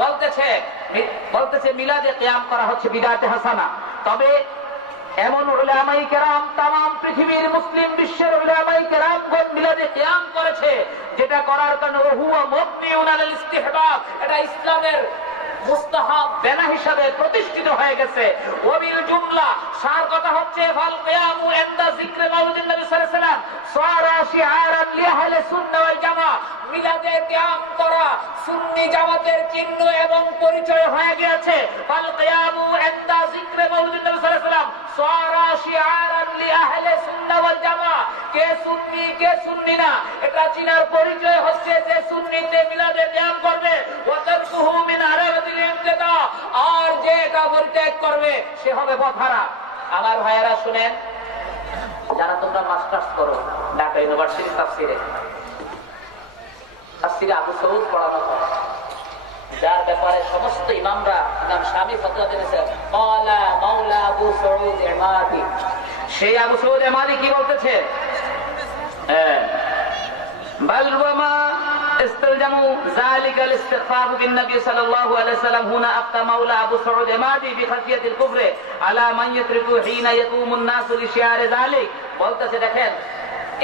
বলতেছে বলতেছে, মিলাদে কিয়াম করা হচ্ছে বিদাতে হাসানা। তবে এমন উলামাই কেরাম তাম পৃথিবীর মুসলিম বিশ্বের উলামাই কেরামগণ মিলাদে কিয়াম করেছে, যেটা করার কারণে হুয়া মুবনিউন আলাল ইস্তিহবাব, এটা ইসলামের প্রতিষ্ঠিত হয়ে গেছে। শিআরান লিআহলে সুন্নাহ ওয়াল জামা মিলাদে কিয়াম করা সুন্নি জামাতের চিহ্ন এবং পরিচয় হয়ে গিয়েছে। ফাল কিয়ামু ইনদা যিকরে মাউলিদিন নবী সাল্লাল্লাহু আলাইহি ওয়াসাল্লাম। সারা জামা কে সুন্নি কে সুন্নি না, এটা চিনার পরিচয় হচ্ছে যে সুন্নিতে মিলাদে কিয়াম করবে। ওয়া তারকুহু মিন আর যে এটা পরিত্যাগ করবে, সে হবে পথহারা আমার ভাইয়েরা শুনেন টাকা তোমরা মাস্টার্স করো। ঢাকা ইউনিভার্সিটি তাফসিরে। তাফসিরে আবু সৌদ পড়ানো হয়। যার ব্যাপারে সমস্ত ইমামরা, ইমাম স্বামী ফতোয়া দিয়েছেন মাওলা মাওলা আবু সৌদ এমাদি সেই আবু সৌদ এমাদি কি বলতেছে? হ্যাঁ। বালবামা استلزموا ذلك الاستخفاف بالنبي صلى الله عليه وسلم هنا أفتى مولى أبو سعود عمادي بخشية الكفر على من يتركه حين يقوم الناس لشعار ذلك বলতেছে দেখেন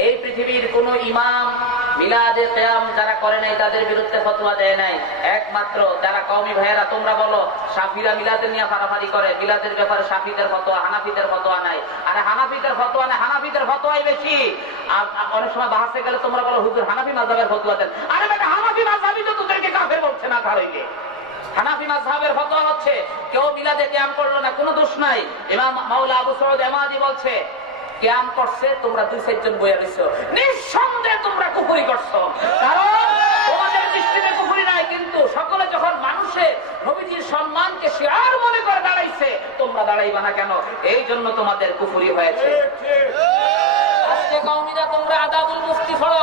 এই পৃথিবীর কোন ইমাম মিলাদে কেয়াম যারা করে নাই তাদের বিরুদ্ধে ফতোয়া দেয় নাই একমাত্র যারা কওমি ভাইয়েরা তোমরা বলো সাফিরা মিলাদের নিয়ে ফারাফারি করে মিলাদের ব্যাপারে সাফিদের ফতোয়া হানাফিদের ফতোয়া নাই আরে হানাফিদের ফতোয়া নাই হানাফিদের ফতোয়াই বেশি আর অনেক সময় বাহাসে গেলে তোমরা বলো, হুজুর, হানাফি মাযহাবের ফতোয়া দেন। আরে বেটা, হানাফি মাযহাবই তো তোদেরকে কাফের বলছে না কারণে হানাফি মাযহাবের ফতোয়া হচ্ছে, কেউ মিলাদে কিয়াম করল না, কোনো দোষ নাই। ইমাম মাওলা আবু সঈদ এমাদি বলছে, কিয়াম করছে, তোমরা দুই চারজন বইয়া রয়েছো নিঃসন্দেহে তোমরা কুফরি করছ। কারণ তোমাদের দৃষ্টিতে কুফরি নাই, কিন্তু সকলে যখন মানুষের নবীজির সম্মানকে শেয়ার মনে করে দাঁড়াইছে, তোমরা দাঁড়াইবা না কেন? এই জন্য তোমাদের কুফরি হয়েছে। আজকে কওমিরা তোমরা আদাবুল মুফতি পড়ো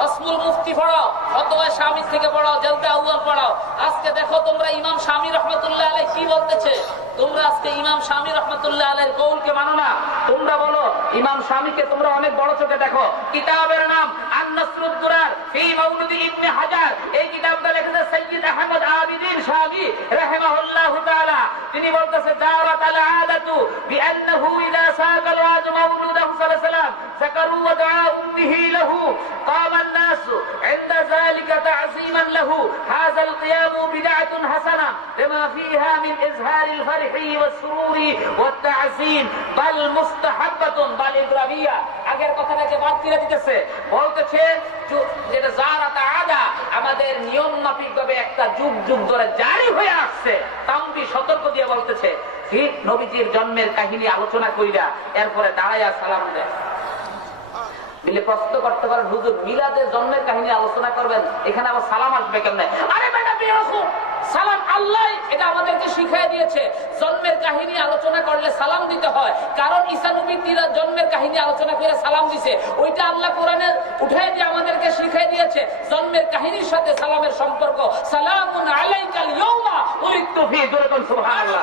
রসমুল মুফতি পড়ো, অথবা স্বামী থেকে পড়ো জলদা আউয়াল পড়ো, আজকে দেখো তোমরা ইমাম স্বামী রহমতুল্লাহ আলাই কি বলতেছে? তোমরা আজকে ইমাম স্বামী রহমতুল্লাহ আলাইর কৌলকে মানো না। তোমরা বলো, ইমাম স্বামীকে তোমরা অনেক বড় চোখে দেখো। কিতাবের নাম আন্নাসরুদ্দুরার ফি মাউলুদি ইবনে হাজার। এই কিতাবটা লিখেছে সৈয়দ আহমদ আবিদিন শাহী, রাহিমাহুল্লাহ তাআলা। তিনি বলতেছে দাওয়াত আল আদাতু বিআন্নাহু ইযা সাকাল ওয়াজ ওয়াসাল্লাম ذكروا ودعاء أمه له قام الناس عند ذلك تعظيما له هذا القيام بدعة حسنة لما فيها من إظهار الفرح والسرور والتعزيم بل مستحبة بل إبراهية আগের কথাটাকে বাদ করে দিতেছে বলতেছে যু- যেটা যারা আদা আমাদের নিয়ম মাফিক ভাবে একটা যুগ যুগ ধরে জারি হয়ে আসছে তাম্বি সতর্ক দিয়ে বলতেছে ঠিক নবীজির জন্মের কাহিনী আলোচনা কইরা এরপরে দাঁড়াইয়া সালাম দেয় প্রশ্ন করতে হুজুর মিলাদের জন্মের কাহিনী আলোচনা করবেন, এখানে আবার সালাম আসবে আরে সালাম আল্লাহ, এটা আমাদেরকে শিখিয়ে দিয়েছে। জন্মের কাহিনী আলোচনা করলে সালাম দিতে হয়। কারণ জন্মের কাহিনী আলোচনা করে সালাম দিছে। ওইটা আল্লাহ কোরআনে উঠাই দিয়ে আমাদেরকে শিখিয়ে দিয়েছে। জন্মের কাহিনীর সাথে সালামের সম্পর্ক। সালামুন আলাইকাল ইয়াউমা সুবহানাল্লাহ।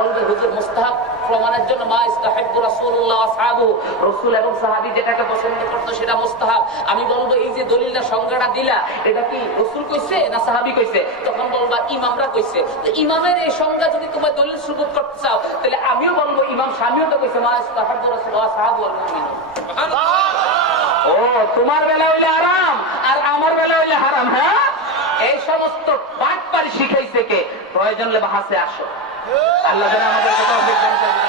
বলবে হুজুর মুস্তাহাব প্রমাণের জন্য মা রাসূলুল্লাহ আসহাবু। রাসূল এবং সাহাবী যেটাকে পছন্দ করতো সেটা মুস্তাহাব। আমি বলব এই যে দলিলটা সংজ্ঞাটা দিলা এটা কি রাসূল কইছে না সাহাবী কইছে? তখন বলবা ইমামরা কইছে। তো ইমামের এই সংজ্ঞা যদি তোমার দলিল সুবুত করতে চাও তাহলে আমিও বলব ইমাম স্বামীও তো কইছে মা ইস্তাহিব্বু রাসূলুল্লাহ আসহাবু ওয়াল মুমিনুন। ও তোমার বেলা হইলে আরাম আর আমার বেলা হইলে হারাম হ্যাঁ? এই সমস্ত বাটপারি শিখাইছে কে? প্রয়োজন হলে বাহাসে আসো। আল্লাহ যেন আমাদের